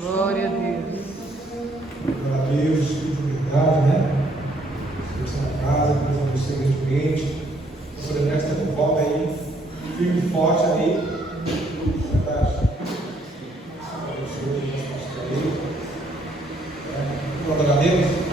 Glória a Deus. Glória a Deus, Espírito de verdade, né? Você está na casa, Deus abençoe o cliente. O Sr. Ernesto está de volta aí, firme e forte aí. Verdade. Abençoe o nosso pastor aí. Glória a Deus.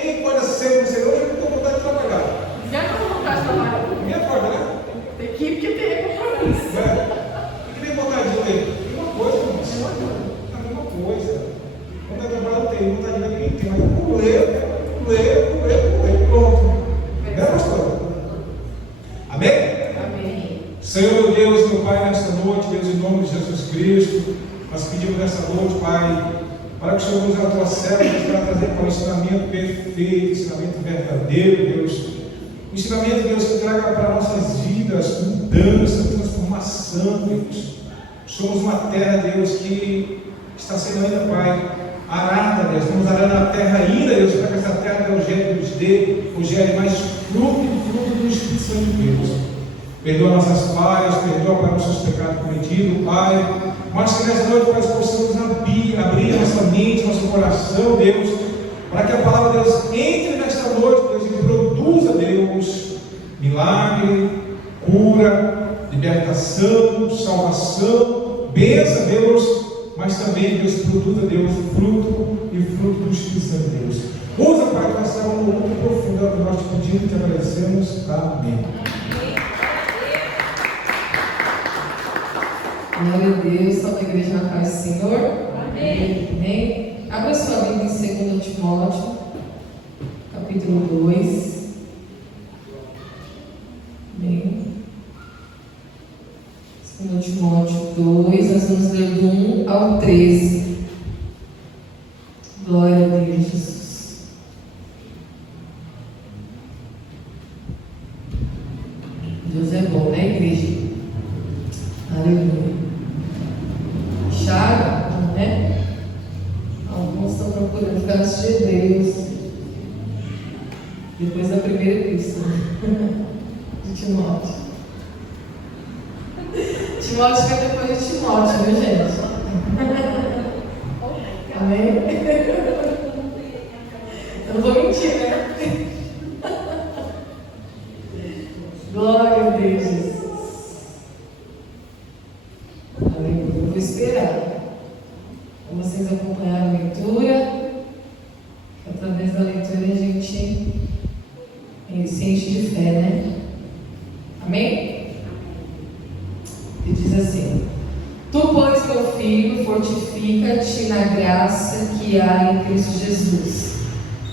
Quem pode ser você hoje, eu não tenho vontade de trabalhar. Já não vou vontade de trabalhar. Minha porta, né? Tem que ter compromisso. O que tem vontade de ter? Uma coisa, irmãos. nome de Jesus Cristo, nós pedimos nessa noite, Pai, para que o Senhor use a tua serva para trazer para o ensinamento perfeito, ensinamento verdadeiro, Deus. O ensinamento, Deus, que traga para nossas vidas mudança, transformação, Deus. Somos uma terra, Deus, que está sendo ainda, Pai, arada, Deus. Estamos arando a terra ainda, Deus, para que essa terra, Deus, gere mais fruto e fruto do Espírito Santo de Deus. Perdoa nossas falhas, perdoa para nossos pecados cometidos, Pai. Mas que nessa noite nós possamos abrir a nossa mente, nosso coração, Deus, para que a palavra de Deus entre nesta noite, Deus, e produza, Deus, milagre, cura, libertação, salvação, bênção, Deus, mas também, Deus, produza, Deus, fruto e fruto do Espírito Santo de Deus. Usa para que nós saibamos muito profundo do que nós te pedimos e te agradecemos. Amém. Glória a Deus, toda a igreja na paz do Senhor. Amém. Amém. Abra sua Bíblia em 2 Timóteo, capítulo 2. Amém. 2 Timóteo 2, nós vamos ler do 1 ao 13. Glória a Deus, Jesus. Deus é bom, né, igreja? Aleluia. Chaga, né? Alguns estão procurando ficar antes de Deus, depois da primeira epístola de Timóteo. Timóteo fica depois de Timóteo, viu, gente? Amém? Eu não vou mentir, né? Glória a Deus, Jesus. Eu vou esperar para vocês acompanharem a leitura. Através da leitura a gente se enche de fé, né? Amém? E diz assim: Tu, pois, meu filho, fortifica-te na graça que há em Cristo Jesus.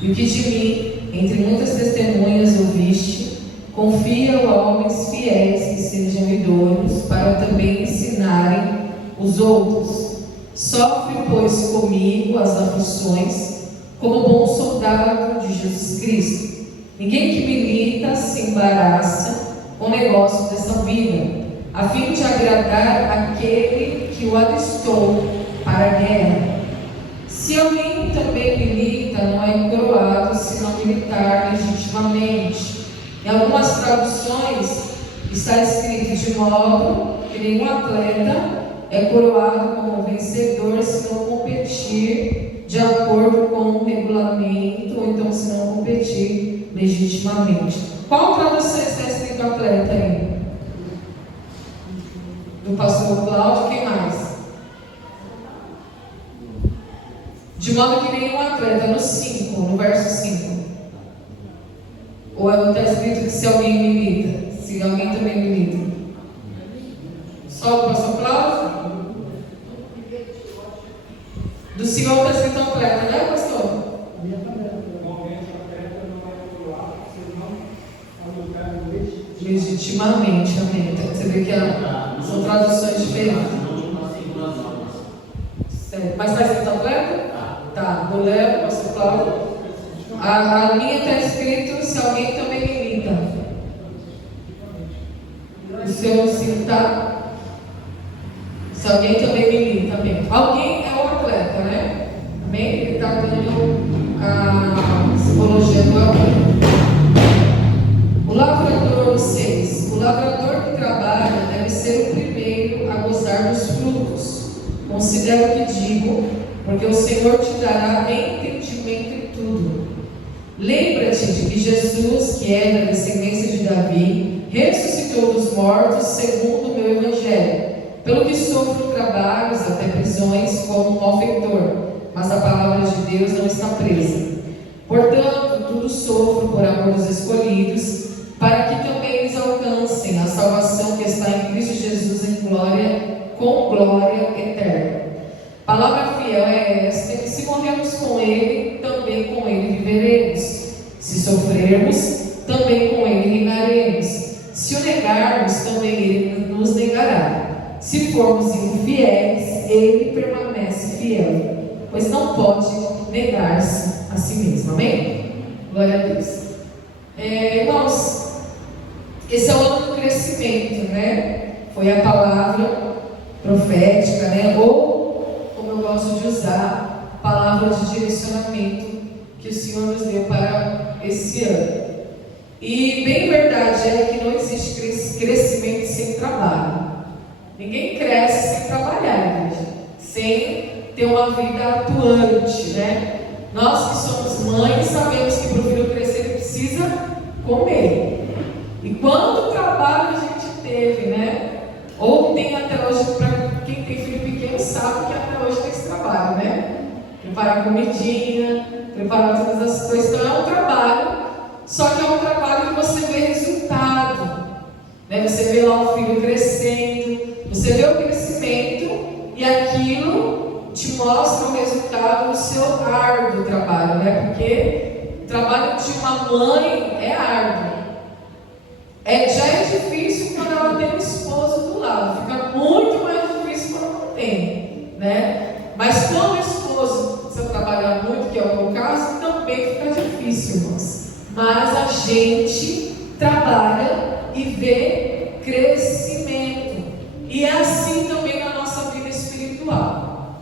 E o que de mim, entre muitas testemunhas, ouviste, confia-o a homens fiéis que sejam idôneos para também ensinarem os outros. Sofre, pois, comigo as aflições, como bom soldado de Jesus Cristo. Ninguém que milita se embaraça com o negócio dessa vida, a fim de agradar aquele que o alistou para a guerra. Se alguém também milita, não é coroado se não militar legitimamente. Em algumas traduções está escrito de modo que nenhum atleta é coroado como vencedor se não competir de acordo com o regulamento, ou então se não competir legitimamente. Qual tradução está escrito atleta aí? Do pastor Cláudio, quem mais? De modo que nenhum atleta, no 5, no verso 5. Ou está escrito que se alguém milita, se alguém também milita? Só o pastor Cláudio? Do Senhor está escrito atleta, né, pastor? Legitimamente, amém. Então, você vê que são traduções diferentes. Certo. Mas está escrito atleta? Tá. Do Léo, pastor Cláudio. A minha está escrito se alguém também milita. O seu sim está. Se alguém também milita, amém. Alguém é um atleta, né? Amém? Ele está dando a psicologia do atleta. O lavrador 6. O lavrador que trabalha deve ser o primeiro a gozar dos frutos. Considera o que digo, porque o Senhor te dará entendimento em tudo. Lembra-te de que Jesus, que é da descendência de Davi, ressuscitou dos mortos segundo o meu evangelho, pelo que sofro trabalhos até prisões como um malfeitor, mas a palavra de Deus não está presa. Portanto, tudo sofro por amor dos escolhidos, para que também eles alcancem a salvação que está em Cristo Jesus em glória, com glória eterna. Palavra fiel é esta, que se morrermos com Ele, também com Ele viveremos. Se sofrermos, também com Ele reinaremos. Se o negarmos, também Ele nos negará. Se formos infiéis, ele permanece fiel, pois não pode negar-se a si mesmo. Amém? Glória a Deus. Irmãos, esse é o ano do crescimento, né? Foi a palavra profética, né? Ou, como eu gosto de usar, a palavra de direcionamento que o Senhor nos deu para esse ano. E bem verdade é que não existe crescimento sem trabalho. Ninguém cresce sem trabalhar, igreja, sem ter uma vida atuante, né? Nós que somos mães sabemos que para o filho crescer ele precisa comer. E quanto trabalho a gente teve, né? Ou tem até hoje, para quem tem filho pequeno sabe que até hoje tem esse trabalho, né? Preparar comidinha, preparar todas as coisas. Então é um trabalho, só que é um trabalho que você vê resultado, né? Você vê lá o filho crescendo, você vê o crescimento e aquilo te mostra o resultado do seu árduo trabalho, né? Porque o trabalho de uma mãe é árduo. Já é difícil quando ela tem um esposo do lado, fica muito mais difícil quando não tem, né? Mas quando o esposo precisa trabalhar muito, que é o meu caso, também fica difícil, irmãos. Mas a gente trabalha e vê crescimento. E é assim também na nossa vida espiritual.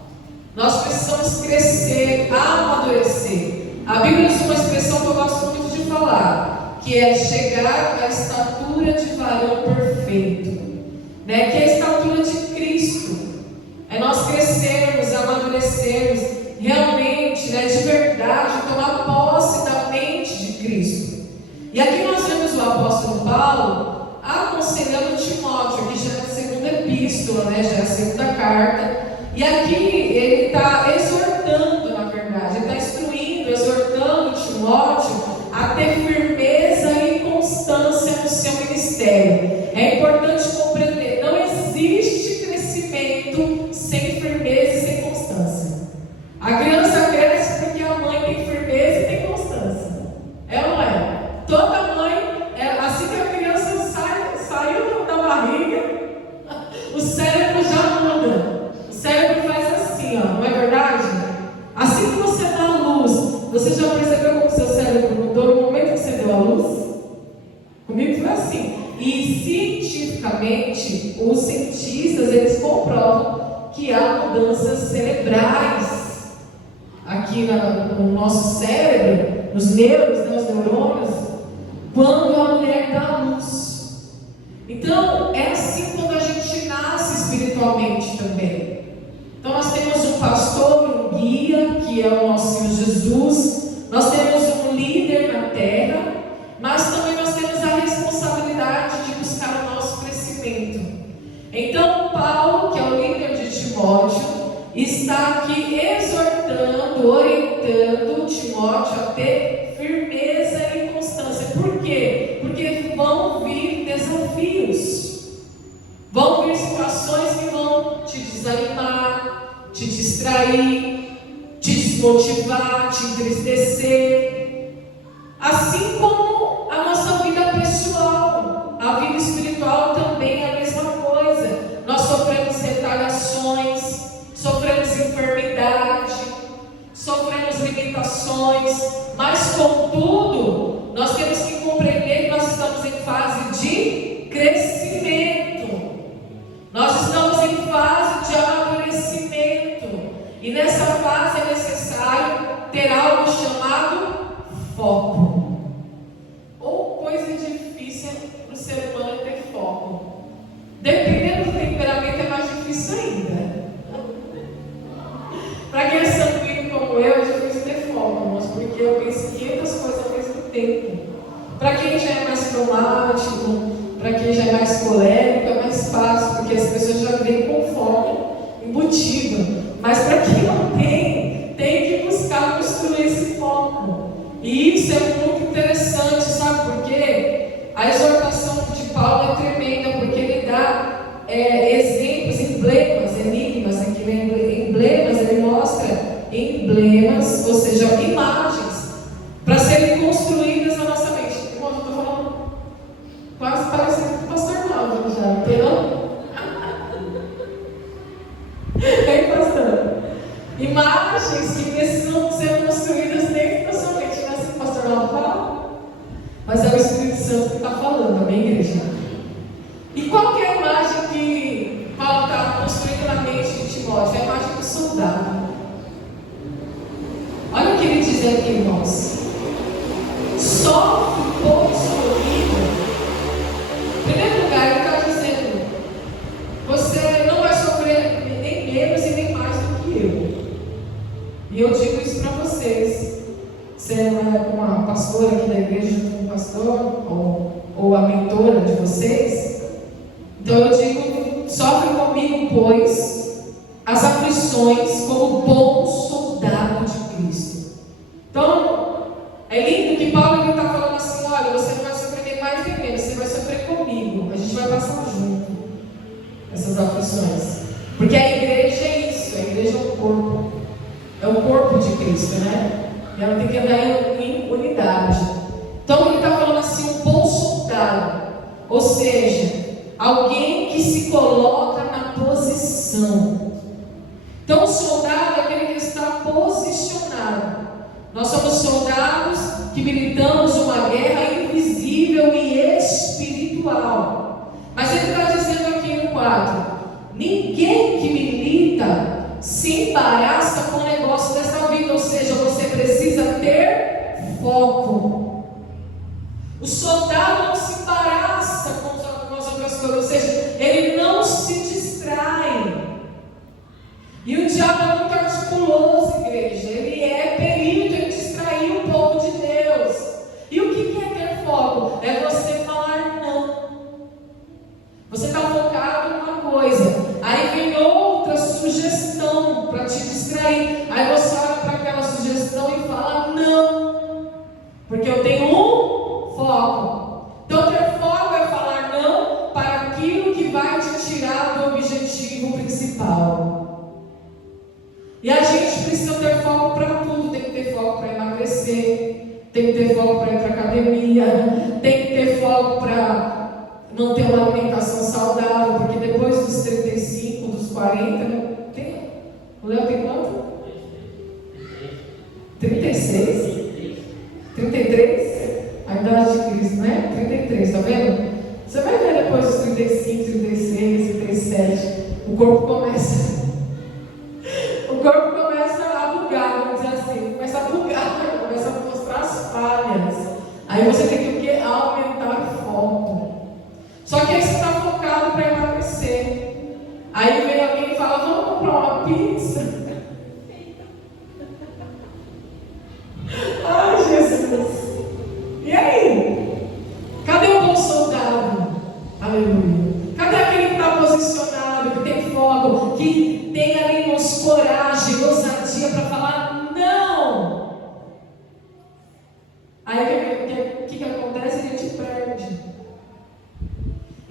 Nós precisamos crescer, amadurecer. A Bíblia usa uma expressão que eu gosto muito de falar, que é chegar à estatura de varão perfeito, né? Que é a estatura de Cristo. É nós crescermos, amadurecermos, realmente, né, de verdade, tomar posse da mente de Cristo. E aqui nós vemos o apóstolo Paulo aconselhando Timóteo, que já é a segunda epístola, né, já é a segunda carta. E aqui ele está exortando, na verdade, ele está instruindo, exortando Timóteo a ter firmeza e constância no seu ministério. É importante compreender, não existe crescimento sem firmeza e sem constância. A criança cresce porque a mãe tem firmeza e tem constância. É ou não é? Toda mãe, assim que a criança saiu da barriga, o cérebro já muda. O cérebro faz assim, ó, não é verdade? Assim que você dá a luz, você já percebeu como seu cérebro mudou no momento que você deu a luz? Comigo foi assim. E cientificamente, os cientistas, eles comprovam que há mudanças cerebrais aqui no nosso cérebro, nos neurônios, quando a mulher dá a luz. Então, é assim quando a gente nasce espiritualmente também. Então, nós temos um pastor, um guia, que é o nosso Senhor Jesus. Nós temos um líder na terra, mas também nós temos a responsabilidade de buscar o nosso crescimento. Então, Paulo, que é o líder de Timóteo, está aqui exortando, orientando Timóteo a ter firmeza e constância. Por quê? Porque vão vir desafios, vão vir situações que vão te desanimar, te distrair, te desmotivar, te entristecer. Assim como a nossa vida pessoal, a vida espiritual também é a mesma coisa. Nós sofremos retaliações, sofremos enfermidade, sofremos limitações, mas contudo, nós temos que compreender que nós estamos em fase de crescimento, nós estamos em fase de amadurecimento, e nessa fase é necessário ter algo chamado foco. Ou coisa difícil para o ser humano é ter foco. Dependendo do temperamento é mais difícil ainda. Para quem é sanguíneo como eu, é difícil ter foco, irmãos, porque eu penso 500 coisas ao mesmo tempo. Para quem já é mais traumático, para quem já é mais colérico, é mais fácil, porque as pessoas já vêm com foco embutido. Mas para quem não tem que buscar construir esse foco. E isso é muito interessante, sabe por quê? A exortação de Paulo é tremenda, porque ele dá exemplos, emblemas, enigmas, emblemas, ele mostra emblemas, ou seja, imagens, para serem construídas na nossa mente. Irmão, eu estou falando quase parecendo com o pastor Naldo já, entendeu? Imagens que precisam ser construídas dentro da sua mente. Não é assim que o pastor Lauro fala? Mas é o Espírito Santo que está falando, amém, igreja? E qual que é a imagem que Paulo está construindo na mente de Timóteo? É a imagem do soldado. Olha o que ele diz aqui, irmãos. Só por sua vida. Em primeiro lugar, ele está dizendo: você não vai sofrer nem menos e nem mais do que eu. E eu digo isso para vocês. Você é uma pastora aqui da igreja, junto com o pastor, ou a mentora de vocês. Então eu digo: sofre comigo, pois, as aflições como bom soldado de Cristo. Então, é lindo que Paulo está falando assim: olha, você não vai sofrer nem mais nem menos, você vai sofrer comigo. A gente vai passar junto essas aflições. Porque a igreja é isso, a igreja é o corpo. É o corpo de Cristo, né? E ela tem que andar em unidade. Então ele está falando assim: um bom soldado. Ou seja, alguém que se coloca na posição. Então o soldado é aquele que está posicionado. Nós somos soldados que militamos uma guerra invisível e espiritual. Mas ele está dizendo aqui no quadro: ninguém que milita se embaraça com o negócio dessa vida. Ou seja, você precisa ter foco. O soldado não se embaraça com as outras coisas. Ou seja, ele não se distrai. E o diabo é muito articuloso, igreja. Ele é perito em distrair o povo de Deus. E o que é ter foco? É você falar não. Você está focado em uma coisa, aí vem outra sugestão para te distrair. Aí você olha para aquela sugestão e fala não, porque eu tenho um foco. Então ter foco é falar não para aquilo que vai te tirar do objetivo principal. E a gente precisa ter foco para tudo. Tem que ter foco para emagrecer, tem que ter foco para ir para a academia, tem que ter foco para manter uma alimentação saudável, porque depois dos 35, dos 40, o Léo tem quanto? 36? 33? A idade de Cristo, né? 33, tá vendo? Você vai ver depois dos 35, 36, 37, o corpo começa a bugar, vamos dizer assim, começa a bugar, começa a mostrar as falhas. Aí você tem que o quê? Aumentar o foco. Só que aí você está focado para emagrecer. Aí vem alguém e fala: vamos comprar uma pizza. Ai, Jesus. E aí? Cadê o bom soldado? Aleluia. Cadê aquele que está posicionado, que tem foco, que tem ali, irmãos, coragem, ousadia para falar não? Aí o que acontece? A gente perde.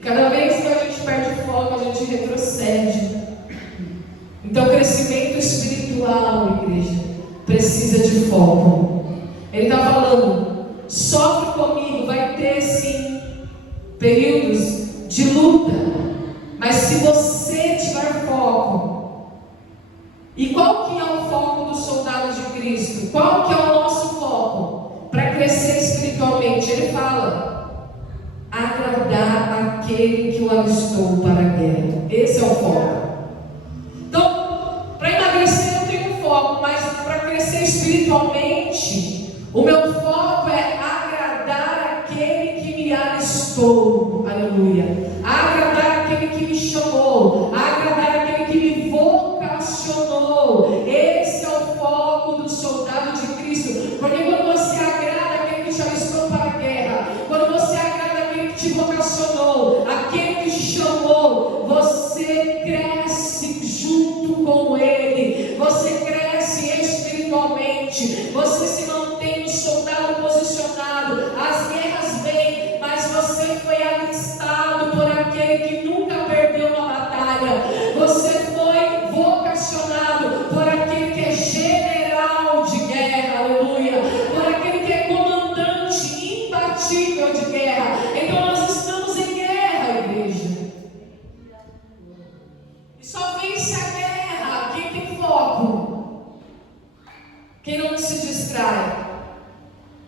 Cada vez que a gente perde foco, a gente retrocede. Então, crescimento espiritual, igreja, precisa de foco. Ele está falando: sofre comigo. Vai ter sim períodos de luta, mas se você tiver foco. E qual que é o foco do soldado de Cristo? Qual que é o nosso foco para crescer espiritualmente? Ele fala: agradar aquele que o alistou para a guerra. Esse é o foco. Então, para emagrecer eu tenho foco, mas para crescer espiritualmente, o meu foco é agradar aquele que me alistou. Aleluia. Agradar aquele que me chamou, agradar aquele que me vocacionou. Esse é o foco do soldado de Cristo. Porque quando você agrada aquele que te alistou para a guerra, quando você agrada aquele que te vocacionou, aquele que te chamou, você cresce junto com ele. Você cresce espiritualmente. Você se mantém um soldado posicionado. As guerras vêm, mas você foi alistado por aquele que nunca perdeu uma batalha. Você foi vocacionado por aquele que é general de guerra, aleluia, por aquele que é comandante imbatível de guerra. Então nós estamos em guerra, igreja. E só vence a guerra quem tem foco. distrai?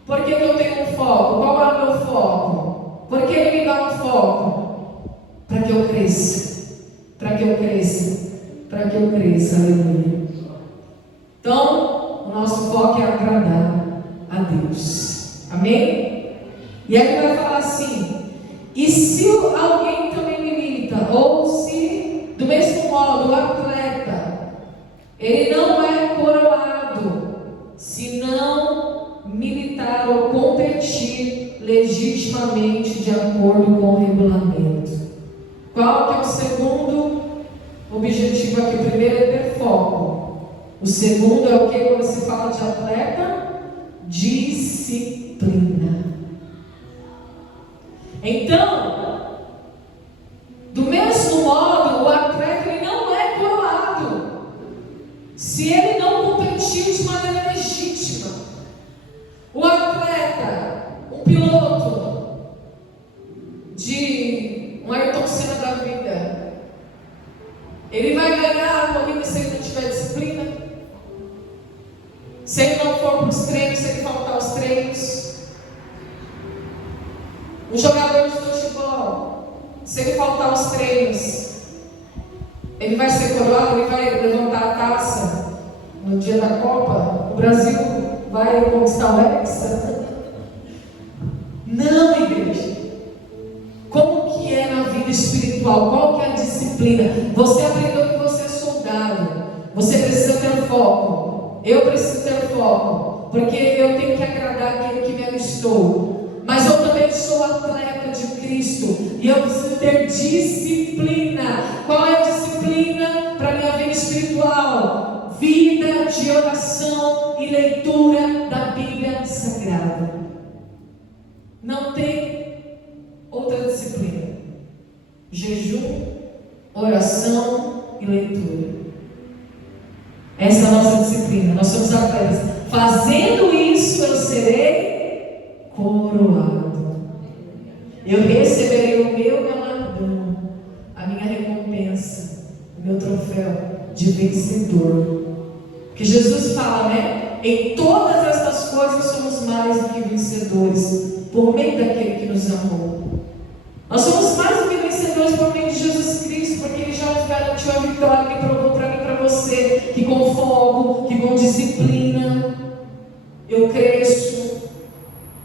Por que eu tenho um foco? Qual é o meu foco? Por que Ele me dá um foco? Para que eu cresça. Para que eu cresça. Para que eu cresça. Aleluia. Então, o nosso foco é agradar a Deus. Amém? E aí ele vai falar assim: e se alguém também milita, ou se, do mesmo modo, o atleta, ele não é coroado, se não militar ou competir legitimamente de acordo com o regulamento. Qual que é o segundo objetivo aqui? O primeiro é ter foco. O segundo é o que? Quando se fala de atleta? Disciplina. Então, do mesmo modo, o atleta ele não é coroado se ele não competir de maneira legítima. O atleta, um piloto de um Ayrton Senna da vida, ele vai ganhar a corrida se ele não tiver disciplina, se ele não for para os treinos, se ele faltar aos treinos. Um jogador de futebol, se ele faltar aos treinos, ele vai ser coroado, ele vai levantar a taça no dia da Copa, o Brasil vai conquistar o Hexa? Não, igreja. Como que é na vida espiritual? Qual que é a disciplina? Você aprendeu que você é soldado, você precisa ter foco. Eu preciso ter foco, porque eu tenho que agradar aquele que me alistou. Mas eu também sou atleta de Cristo e eu preciso ter disciplina. Qual é a disciplina para a minha vida espiritual? Vida de oração e leitura da Bíblia Sagrada. Não tem outra disciplina. Jejum, oração e leitura. Essa é a nossa disciplina. Nós somos atletas. Fazendo isso, eu serei coroado. Eu receberei o meu galardão, a minha recompensa, o meu troféu de vencedor. Porque Jesus fala, né? Em todas estas coisas somos mais do que vencedores, por meio daquele que nos amou. Nós somos mais do que vencedores por meio de Jesus Cristo, porque Ele já nos garantiu a vitória, Ele provou para mim e para você, que com fogo, que com disciplina, eu cresço.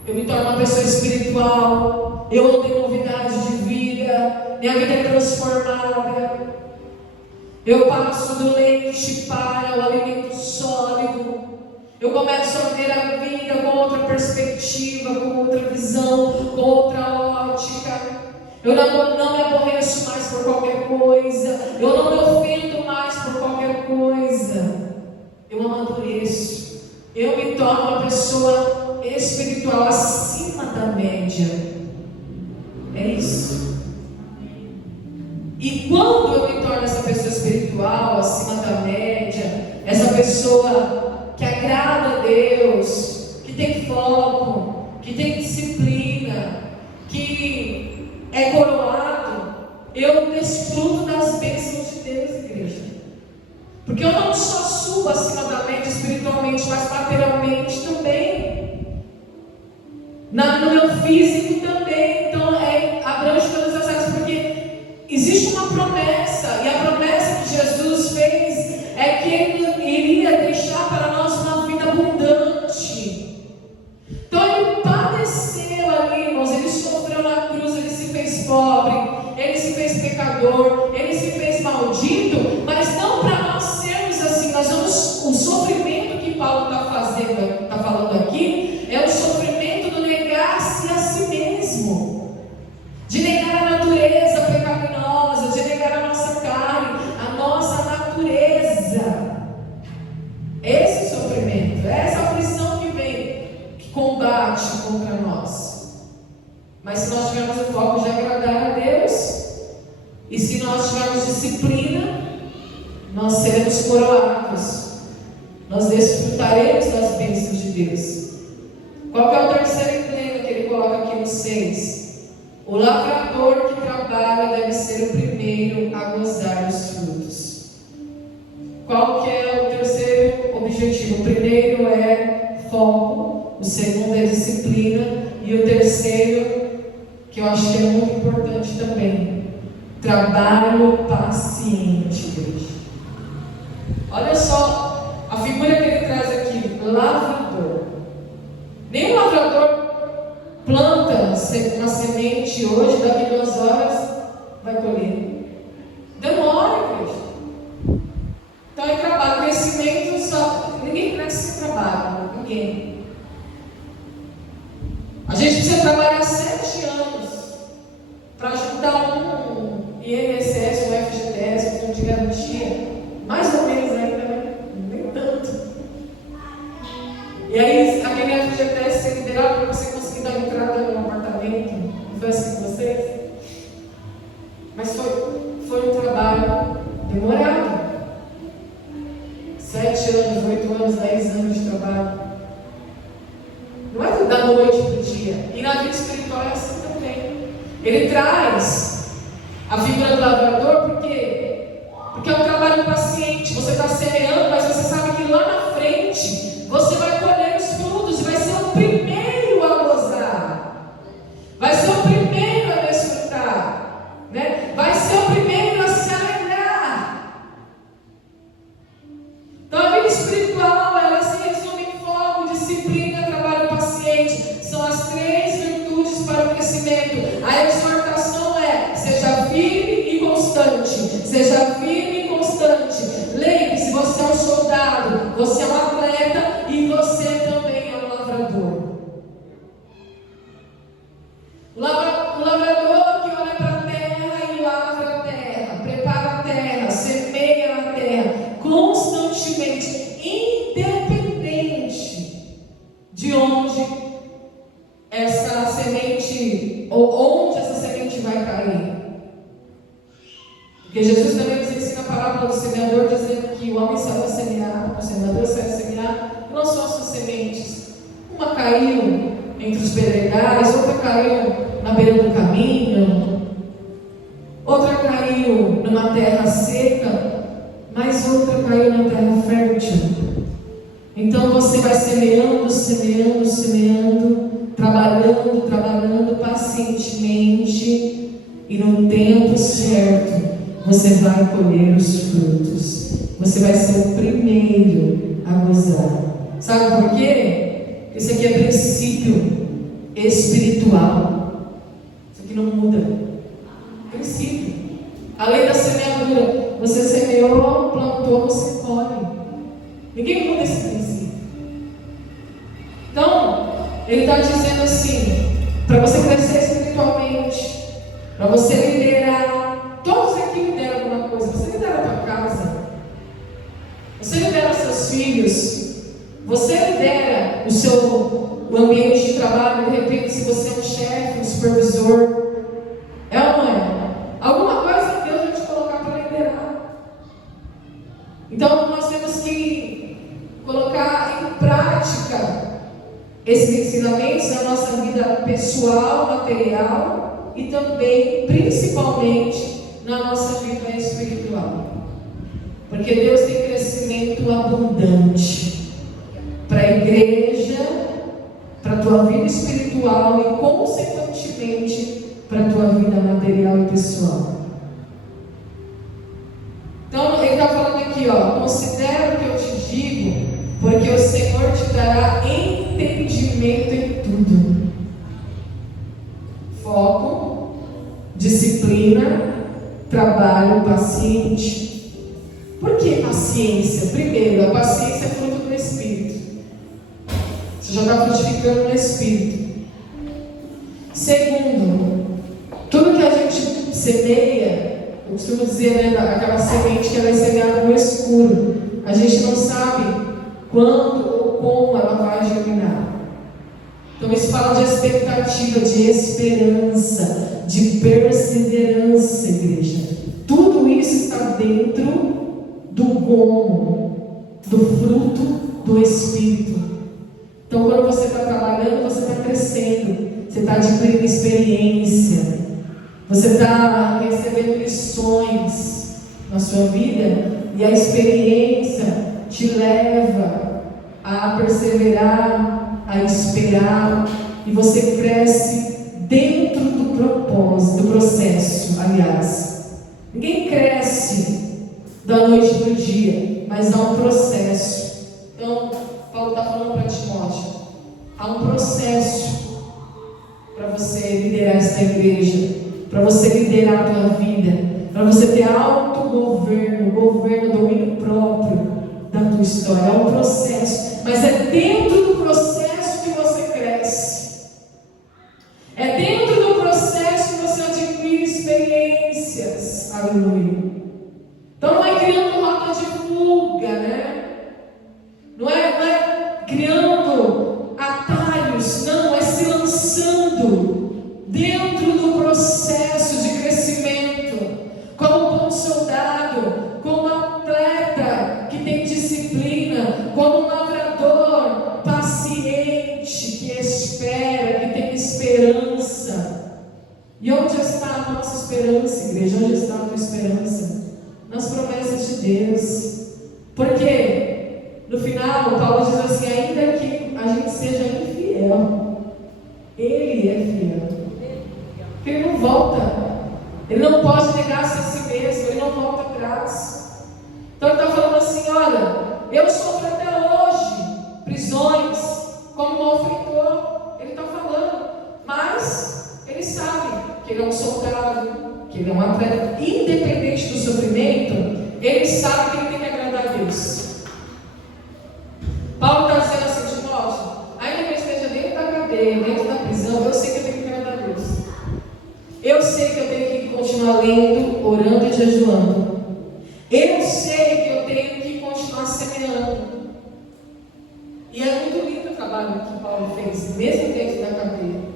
Eu me torno uma pessoa espiritual, eu ando em novidade de vida, minha vida é transformada. Eu passo do leite para o alimento sólido. Eu começo a ver a vida com outra perspectiva, com outra visão, com outra ótica. Eu não me aborreço mais por qualquer coisa, eu não me ofendo mais por qualquer coisa. Eu amadureço, eu me torno uma pessoa espiritual acima da média. É isso. E quando eu me torno essa pessoa espiritual acima da média, essa pessoa que agrada a Deus, que tem foco, que tem disciplina, que é coroado, eu desfruto das bênçãos de Deus, igreja. Porque eu não só subo acima da média espiritualmente, mas materialmente também. No meu físico também. Então abrange todas as áreas, porque existe uma promessa, e a promessa que Jesus fez é que Ele iria deixar para nós uma vida abundante. Então Ele padeceu ali, irmãos, Ele sofreu na cruz, Ele se fez pobre, Ele se fez pecador, Ele se fez maldito, mas não para nós sermos assim. Nós vamos, o sofrimento que Paulo está falando aqui, é o sofrimento do negar-se a si mesmo, de negar a natureza pecaminosa, de negar a nossa carne, a nossa natureza. Esse sofrimento, essa aflição que vem, que combate contra nós. Mas se nós tivermos o foco de agradar a Deus, e se nós tivermos disciplina, nós seremos coroados, nós desfrutaremos das bênçãos de Deus. Qual é o terceiro emblema que ele coloca aqui no 6? O lavrador que trabalha deve ser o primeiro a gozar dos frutos. Qual que é o terceiro objetivo? O primeiro é foco, o segundo é disciplina, e o terceiro, que eu acho que é muito importante também, trabalho paciente, igreja. Olha só a figura que ele traz aqui, lavrador. Nenhum lavrador planta uma semente hoje, daqui 2 horas vai colher. Demora, igreja. Então é trabalho, crescimento só. Ninguém cresce sem trabalho, ninguém. A gente precisa trabalhar 7 anos para juntar um INSS, um FGTS, um fundo de garantia, mais ou menos ainda, né? Nem tanto. E aí, aquele FGTS ser liberado para você conseguir dar entrada no apartamento. Não foi assim com vocês? Mas foi um trabalho demorado. 7 anos, 8 anos, 10 anos de trabalho. Não é da noite para o dia. E na vida espiritual é assim também. Ele traz a figura do lavrador porque é um trabalho paciente. Você está semeando, mas você sabe que lá na frente você vai colher os frutos e vai ser o primeiro a gozar. Vai ser o primeiro a desfrutar, né? Vai ser o primeiro a se alegrar. Então a vida espiritual, ela se resume em foco, disciplina, trabalho paciente. São as 3 virtudes para o crescimento. A exortação é: seja firme e constante. Seja firme e constante. Lembre-se, você é um soldado, você é um atleta e você também é um lavrador. O lavrador que olha para a terra e lavra a terra, prepara a terra, semeia a terra, constantemente, independente de onde essa semente, ou onde essa semente vai cair. Porque Jesus também nos ensina a parábola do semeador, dizendo que o homem saiu a semear, o semeador saiu a semear, e lançou as suas sementes. Uma caiu entre os pedregais, outra caiu na beira do caminho, outra caiu numa terra seca, mas outra caiu na terra fértil. Então você vai semeando, semeando, semeando, trabalhando pacientemente, e no tempo certo você vai colher os frutos. Você vai ser o primeiro a gozar. Sabe por quê? Isso aqui é princípio espiritual. Isso aqui não muda. Princípio. A lei da semeadura. Você semeou, plantou, você colhe. Ninguém muda esse princípio. Então, ele está dizendo assim: para você crescer espiritualmente, para você liderar. Todos aqui lideram alguma coisa. Você lidera a tua casa, você lidera seus filhos, você lidera o ambiente de trabalho. De repente, se você é um chefe, um supervisor, é ou não é? Alguma coisa Deus vai te colocar para liderar. Então nós temos que colocar em prática esses ensinamentos na nossa vida pessoal, material e também, principalmente, na nossa vida espiritual. Porque Deus tem crescimento abundante para a igreja, para a tua vida espiritual e, consequentemente, para a tua vida material e pessoal. Então, ele está falando aqui, considera o que eu te digo, porque o Senhor te dará entendimento em tudo. Foco, disciplina, trabalho paciente. Por que paciência? Primeiro, a paciência é fruto do Espírito. Você já está frutificando no Espírito. Segundo, tudo que a gente semeia, eu costumo dizer, aquela semente que ela é semeada no escuro, a gente não sabe quando ou como ela vai germinar. Então isso fala de expectativa, de esperança, de perseverança, igreja. Tudo isso está dentro do gomo, do fruto do Espírito. Então quando você está trabalhando, você está crescendo, você está adquirindo experiência, você está recebendo lições na sua vida, e a experiência te leva a a perseverar, a esperar, e você cresce dentro do propósito, do processo, aliás. Ninguém cresce da noite para o dia, mas há um processo. Então, Paulo está falando para Timóteo, há um processo para você liderar esta igreja, para você liderar a tua vida, para você ter autogoverno, governo, domínio próprio da tua história. É um processo, mas é dentro do processo que você cresce. É dentro do processo que você adquire experiências. Aleluia. Então não é criando rota de fuga, né? Não é criando atalhos, não, é se lançando dentro do processo de crescimento, como um bom soldado, como um atleta que tem disciplina, como um lavrador paciente, que espera, que tem esperança. E onde está a nossa esperança, igreja? Onde está a tua esperança? Nas promessas de Deus. Porque no final Paulo diz assim: ainda que a gente seja infiel, Ele é fiel. Porque Ele não volta. Ele não pode negar-se a si mesmo. Ele não volta atrás. Então Ele está falando assim: olha, eu sofro até hoje prisões como malfeitor. Ele está falando. Mas Ele sabe que Ele é um soldado, que Ele é um atleta. Independente do sofrimento, Ele sabe que Ele tem que agradar a Deus. Paulo está dizendo assim: Timóteo, ainda que eu esteja dentro da cadeia, dentro da prisão, eu sei que eu tenho que agradar a Deus. Eu sei que eu tenho que continuar lendo, orando e jejuando. Eu sei que eu tenho que continuar semeando. E é muito lindo o trabalho que Paulo fez, mesmo dentro da cadeia.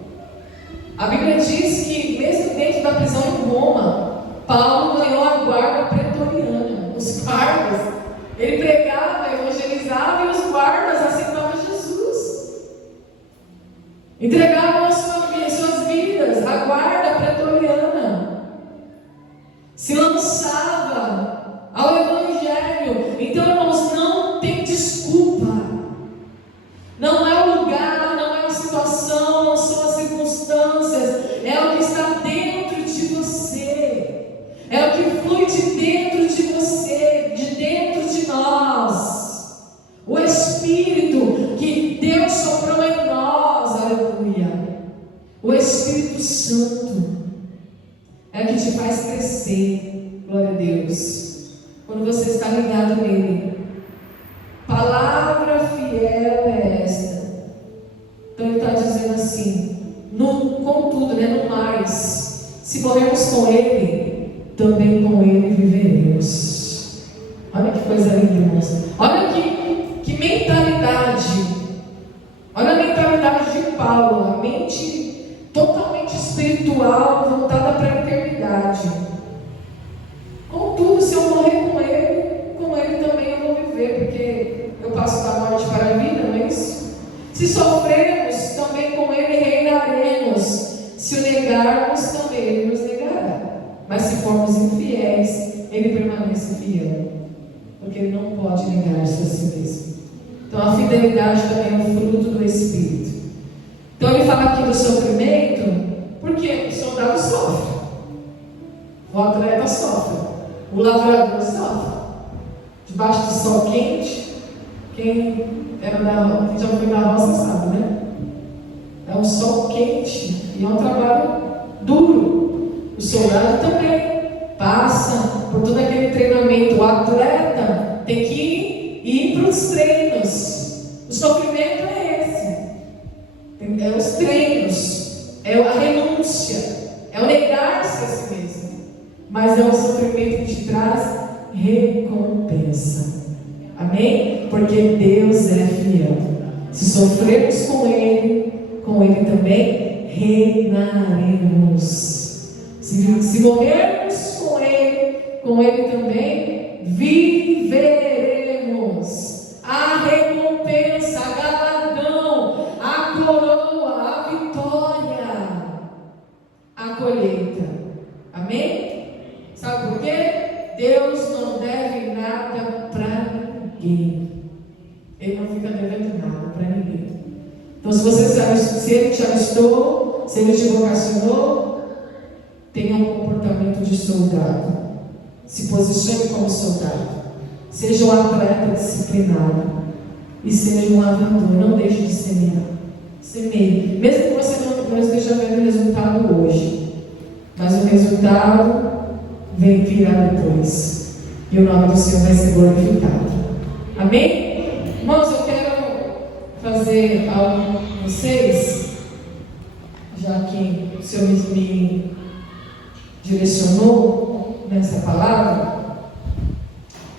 A Bíblia diz que, mesmo dentro da prisão em Roma, Paulo ganhou a guarda pretoriana, os guardas. Ele pregava, evangelizava e os guardas aceitavam Jesus. Entregavam as suas vidas, a guarda pretoriana. Se lançava ao Evangelho. Então, irmãos, não tem desculpa. Não é o lugar, não é a situação, não são as circunstâncias. É o que está dentro de você. É o que flui de dentro de você, de dentro de nós. O Espírito que Deus soprou em nós, aleluia. O Espírito Santo é o que te faz crescer, glória a Deus. Quando você está ligado nele. Palavra fiel é esta. Então ele está dizendo assim: contudo, no mais, se morrermos com ele, também com ele viveremos. Olha que coisa linda, irmãos. Olha que mentalidade. Olha a mentalidade de Paulo, a mente totalmente espiritual, voltada para a eternidade. Contudo, se eu morrer com ele também eu vou viver, porque eu passo da morte para a vida, não é isso? Se sofrermos, também com ele reinaremos. Se o negarmos, também ele nos negará. Mas se formos infiéis, ele permanece fiel, porque ele não pode negar-se a si mesmo. Então a fidelidade também é um fruto do Espírito. Então ele fala aqui do sofrimento, porque o soldado sofre, o atleta sofre, o lavrador sofre, debaixo do sol quente. Quem já foi na roça sabe, né? É um sol quente e é um trabalho duro. O soldado também passa por todo aquele treinamento. O atleta tem que ir para os treinos. O sofrimento é esse. É os treinos. É a renúncia. É o negar-se a si mesmo. Mas é um sofrimento que te traz recompensa. Amém? Porque Deus é fiel. Se sofrermos com Ele também reinaremos. Se morrermos com Ele também viveremos. A recompensa, a galardão, a coroa, a vitória, a colheita. Amém? Sabe por quê? Deus não deve nada para ninguém. ele não fica devendo nada para ninguém. Então, se ele te alistou, se ele te vocacionou, tenha um comportamento de soldado. Se posicione como soldado. Seja um atleta disciplinado. E seja um lavrador. Não deixe de semear. Semeie. Mesmo que você não esteja vendo o resultado hoje. Mas o resultado virá depois. E o nome do Senhor vai ser glorificado. Amém? Irmãos, eu quero fazer algo com vocês. Já que o Senhor me direcionou nessa palavra.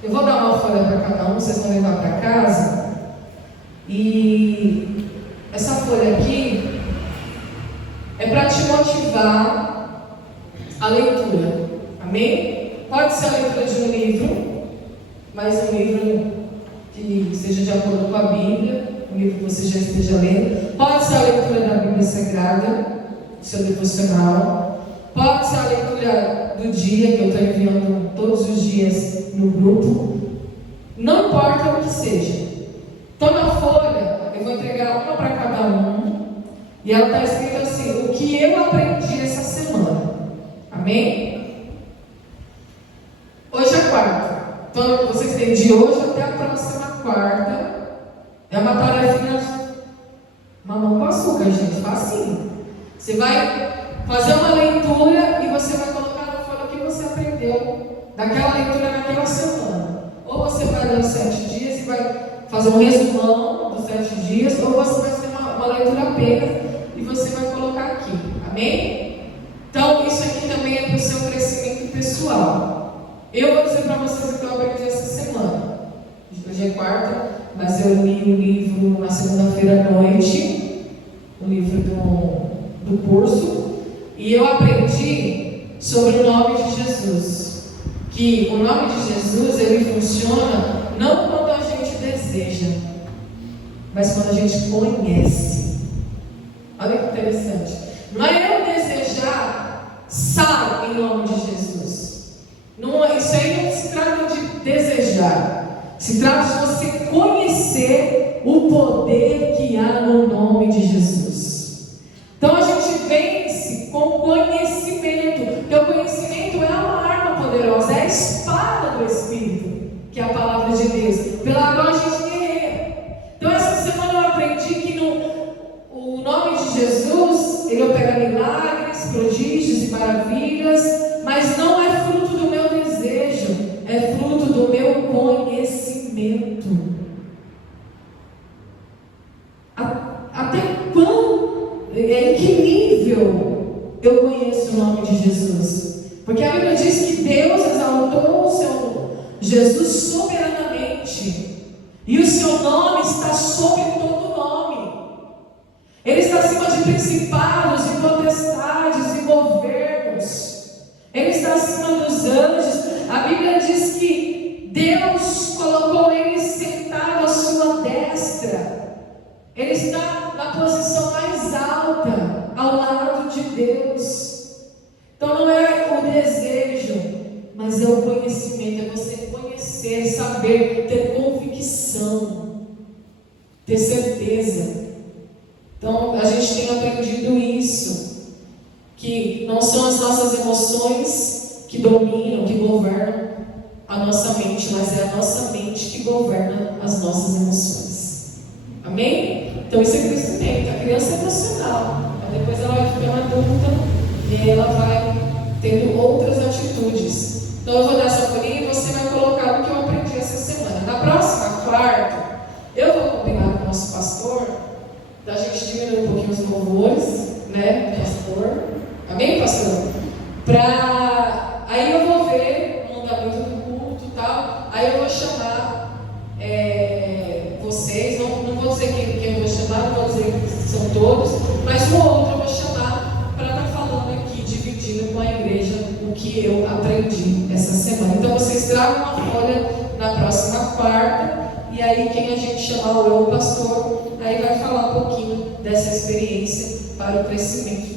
Eu vou dar uma folha para cada um, vocês vão levar para casa. E essa folha aqui é para te motivar a leitura. Amém? Pode ser a leitura de um livro, mas um livro que seja de acordo com a Bíblia, um livro que você já esteja lendo. Pode ser a leitura da Bíblia Sagrada, seu devocional. Pode ser a leitura do dia, que eu estou enviando todos os dias no grupo. Não importa o que seja. Então, na folha, eu vou entregar uma para cada um. E ela está escrito assim: o que eu aprendi essa semana. Amém? Hoje é quarta. Então, vocês têm de hoje até a próxima quarta. É uma tarefinha. Mamão com açúcar, gente. Facinho. Você vai fazer uma leitura e você vai colocar na folha o que você aprendeu daquela leitura naquela semana. Ou você vai dar os 7 dias e vai fazer um resumão dos 7 dias, ou você vai fazer uma leitura apenas e você vai colocar aqui. Amém? Então, isso aqui também é para o seu crescimento pessoal. Eu vou dizer para vocês o que eu aprendi essa semana. Hoje é quarta, mas eu li o livro na segunda-feira à noite, o livro do curso. E eu aprendi sobre o nome de Jesus, que o nome de Jesus, ele funciona não quando a gente deseja, mas quando a gente conhece. Olha que interessante. Não é eu desejar, sai em nome de Jesus. Não, isso aí não se trata de desejar, se trata de você conhecer o poder que há no nome de Jesus. Então a gente vence com conhecimento, porque o conhecimento é uma arma poderosa, é a espada do Espírito, que é a palavra de Deus, pela qual a gente guerreia. Então essa semana eu aprendi que o nome de Jesus, ele opera milagres, prodígios e maravilhas, mas não é fruto do meu desejo, é fruto do meu conhecimento. Até quando, em que nível eu conheço o nome de Jesus? Porque a Bíblia diz que Deus exaltou o seu Jesus soberanamente, e o seu nome está sobre todo nome. Ele está acima de principados e potestades e governos. Ele está acima dos anjos. A Bíblia diz que Deus colocou ele sentado à sua destra. Ele está na posição mais alta, ao lado de Deus. Então não é o desejo, mas é o conhecimento, é você conhecer, saber, ter convicção, ter certeza. Então a gente tem aprendido isso, que não são as nossas emoções que dominam, que governam a nossa mente, mas é a nossa mente que governa as nossas emoções. Amém? Então isso é crescimento. A criança é emocional, mas depois ela vai ficando adulta e ela vai tendo outras atitudes. Então eu vou dar essa folhinha e você vai colocar o que eu aprendi essa semana. Na próxima quarta, eu vou combinar com o nosso pastor, da gente diminuir um pouquinho os louvores, né, pastor? Amém, pastor? Aí eu vou ver o mandamento do culto e tal, aí eu vou chamar vocês, não vou dizer quem eu vou chamar, não vou dizer que são todos, mas um ou outro eu vou chamar para estar falando aqui, dividindo com a igreja o que eu aprendi essa semana. Então vocês tragam uma folha na próxima quarta, e aí quem a gente chamar o pastor, aí vai falar um pouquinho dessa experiência para o crescimento.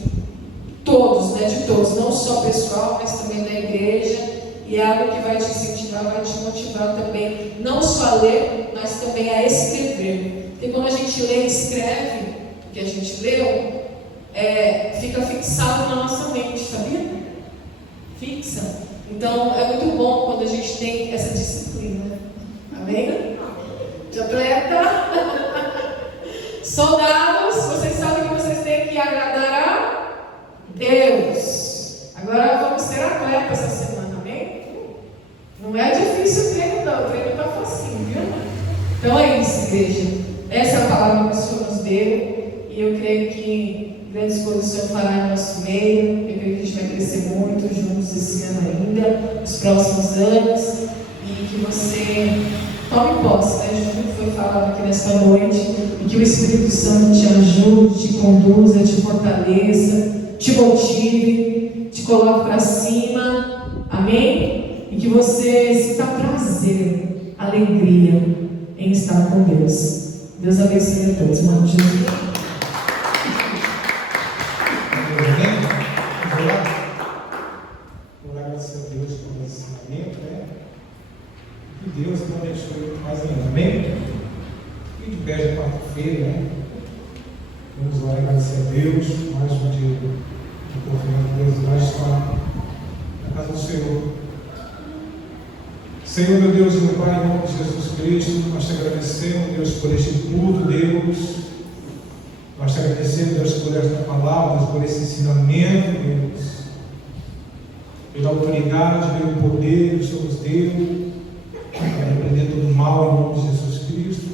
Todos, né, de todos, não só pessoal, mas também da igreja e é algo que vai te incentivar, vai te motivar também, não só a ler, mas também a escrever. Porque quando a gente lê e escreve o que a gente leu, fica fixado na nossa mente, sabia? Fixa. Então é muito bom quando a gente tem essa disciplina. Amém? De atleta. Soldados, vocês sabem que vocês têm que agradar a Deus. Agora vamos ser atletas essa semana, amém? Não é difícil o treino, não. O treino está facinho, viu? Então é isso, igreja. Essa é a palavra que o Senhor nos deu. E eu creio que grandes coisas o Senhor fará em nosso meio. Eu creio que a gente vai crescer muito juntos esse ano ainda, nos próximos anos. E que você tome posse, né? Junto foi falado aqui nesta noite. E que o Espírito Santo te ajude, te conduza, te fortaleça, te motive, te coloque para cima. Amém? E que você sinta prazer, alegria em estar com Deus. Deus abençoe a todos, em nome de Jesus. Vou agradecer a Deus pelo ensinamento, né? Que Deus nos abençoe mais ainda, amém? E de pé de quarta-feira, né? Vamos lá agradecer a Deus, mais um dia de oportunidade de Deus vai estar na casa do Senhor. Senhor, meu Deus e meu Pai, em nome de Jesus Cristo, nós te agradecemos, Deus, por este culto, Deus. Nós te agradecemos, Deus, por esta palavra, por esse ensinamento, Deus. Pela autoridade, pelo poder que o Senhor nos deu, para repreender todo o mal, em nome de Jesus Cristo.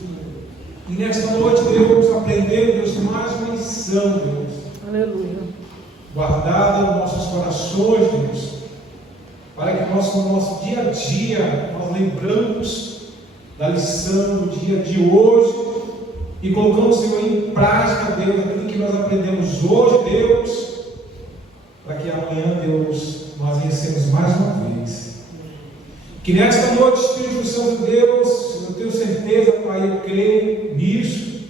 E nesta noite, Deus, aprendemos, Deus, mais uma lição, Deus. Aleluia. Guardada nos nossos corações, Deus. Para que no nosso dia a dia nós lembramos da lição do dia de hoje e colocamos, Senhor, em prática, Deus, aquilo que nós aprendemos hoje, Deus, para que amanhã, Deus, nós vencemos mais uma vez. Que nesta noite, Espírito Santo de Deus, eu tenho certeza, Pai, eu creio nisso,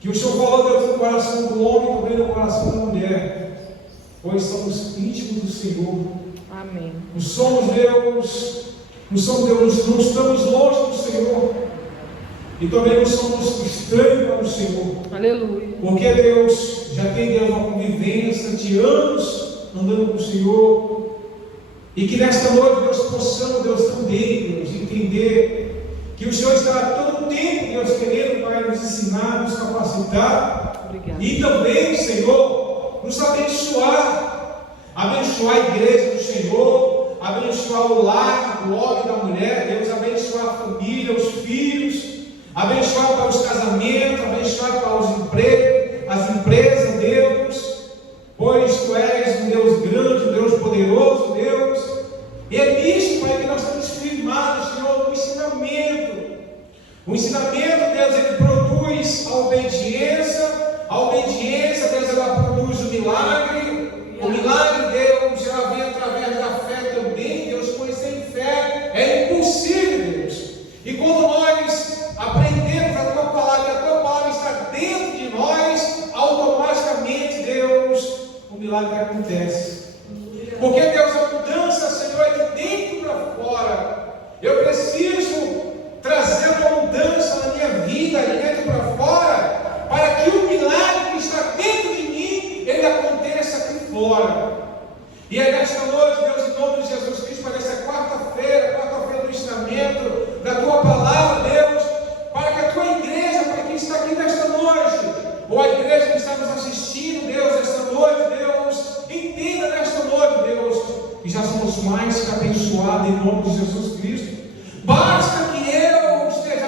que o Senhor falou, Deus, no coração do homem, também no coração da mulher, pois somos íntimos do Senhor. Amém. Não somos Deus, não estamos longe do Senhor, e também não somos estranhos para o Senhor. Aleluia. Porque Deus já tem, Deus, uma convivência de anos andando com o Senhor, e que nesta noite, Deus, possamos, Deus, também, Deus, entender que o Senhor estará todo o tempo, Deus, querendo, Pai, nos ensinar, nos capacitar. Obrigado. E também, Senhor, nos abençoar a igreja do Senhor, abençoar o lar, o homem e da mulher, Deus, abençoar a família, os filhos, abençoar para os casamentos, abençoar para os empregos, as empresas, Deus, pois Tu és um Deus grande, um Deus poderoso, Deus, e é nisso, Pai, que nós estamos firmados, Senhor, no ensinamento. O ensinamento, Deus, ele produz a obediência, Deus, ela produz o milagre. O milagre, Deus, ela vem através da fé também, Deus, pois sem fé é impossível, Deus. E quando nós aprendemos a Tua palavra está dentro de nós, automaticamente, Deus, o milagre acontece. Porque, Deus, a mudança, Senhor, é de dentro para fora. Eu preciso trazer uma mudança na minha vida, de dentro para fora, para que o milagre que está dentro de mim, ele aconteça aqui fora. E é nesta noite, Deus, em nome de Jesus Cristo, para essa quarta-feira do ensinamento da Tua palavra, Deus, para que a Tua igreja, para quem está aqui nesta noite, ou a igreja que está nos assistindo, Deus, esta noite, Deus, entenda nesta noite, Deus, que já somos mais que abençoados em nome de Jesus Cristo. Basta que eu esteja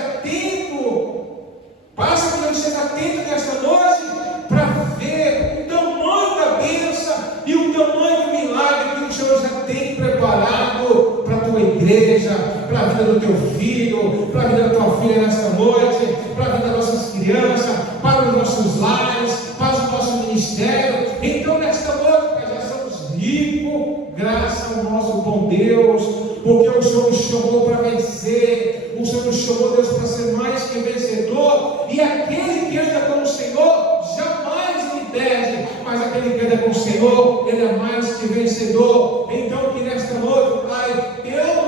atento nesta noite para ver o tamanho da bênção e o tamanho do milagre que o Senhor já tem preparado para a Tua igreja, para a vida do Teu filho, para a vida da Tua filha nesta noite, para a vida das nossas crianças, para os nossos lares, para o nosso ministério. Então nesta noite nós já somos ricos, graças ao nosso bom Deus, porque o Senhor nos chamou para vencer, o Senhor nos chamou, Deus, para ser mais que vencedor, e aquele que anda com o Senhor jamais lhe perde, mas aquele que anda com o Senhor, ele é mais que vencedor. Então que nesta noite, Pai, eu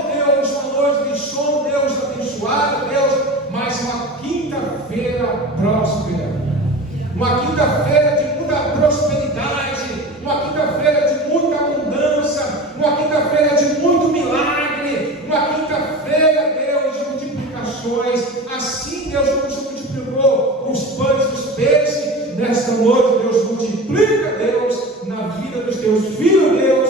quinta-feira próspera, uma quinta-feira de muita prosperidade, uma quinta-feira de muita abundância, uma quinta-feira de muito milagre, uma quinta-feira, Deus, de multiplicações. Assim, Deus, como o Senhor multiplicou os pães e os peixes, nesta noite, Deus, multiplica, Deus, na vida dos teus filhos, Deus,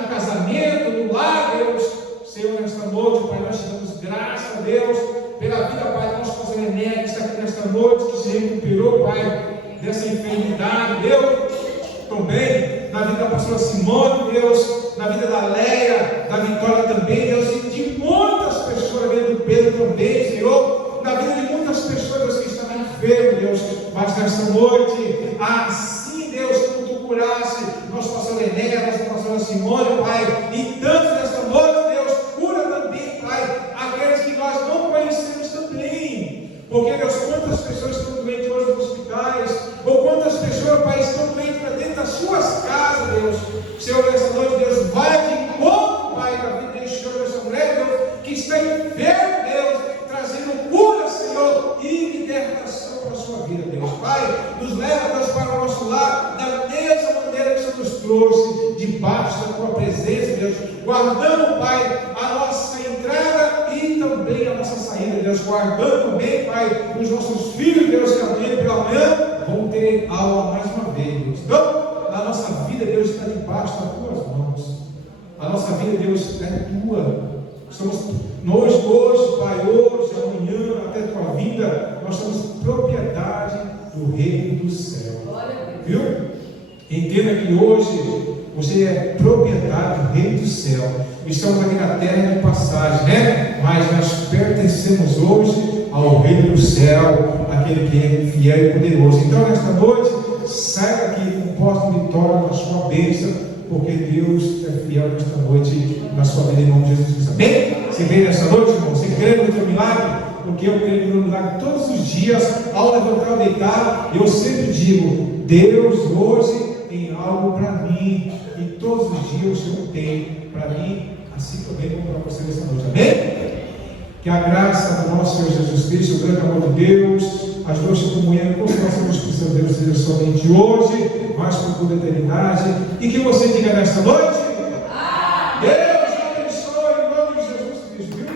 no casamento, no lar, Deus. Senhor, nesta noite, Pai, nós te damos graça, Deus, pela vida, Pai, do nosso pastor Ené, que está aqui nesta noite, que se recuperou, Pai, dessa enfermidade, Deus. Também na vida da pastora Simone, Deus, na vida da Leia, da Vitória também, Deus, e de muitas pessoas, na vida do Pedro também, Senhor, na vida de muitas pessoas, Deus, que estavam enfermas, Deus, mas nesta noite, assim, Deus, como tu curasse nosso pastor Ené, nossa pastora Simone, Pai, e tantos nesta noite, Deus, cura também, Pai, aqueles que nós não conhecemos também, porque, Deus, quantas pessoas estão doentes hoje nos hospitais, ou quantas pessoas, Pai, estão doentes dentro das suas casas, Deus. Senhor, nessa noite, Deus, vai de encontro, Pai, da vida desse Senhor, dessa mulher, Deus, que está enfermo, Deus, trazendo cura, Senhor, e libertação para a sua vida, Deus. Pai, nos leva, Deus, para o nosso lar, da mesma maneira que o Senhor nos trouxe, debaixo da tua presença, Deus, guardando, Pai, a nossa entrada e também a nossa saída, Deus, guardando também, Pai, os nossos filhos, Deus, que amanhã pela manhã vão ter aula mais uma vez, Deus. Então, a nossa vida, Deus, está debaixo das tuas mãos. A nossa vida, Deus, é tua. Nós hoje, Pai, hoje, amanhã, até a tua vinda, nós somos propriedade do reino do céu. Viu? Entenda que hoje você é propriedade do reino do céu. Estamos aqui na terra de passagem, né? Mas nós pertencemos hoje ao reino do céu, aquele que é fiel e poderoso. Então, nesta noite, saia daqui com posse de vitória na sua bênção, porque Deus é fiel nesta noite na sua vida, em nome de Jesus Cristo. Amém? Você veio nesta noite, irmão? Você crê no teu milagre? Porque eu creio no milagre todos os dias, ao levantar ou deitar, eu sempre digo: Deus hoje tem algo para mim, e todos os dias o Senhor tem para mim, assim também como para você nessa noite. Amém? Que a graça do nosso Senhor Jesus Cristo, o grande amor de Deus, as doces comunhão com o nosso Espírito de Deus seja somente hoje, mas por toda a eternidade, e que você diga nesta noite: Deus abençoe em nome de Jesus Cristo, viu?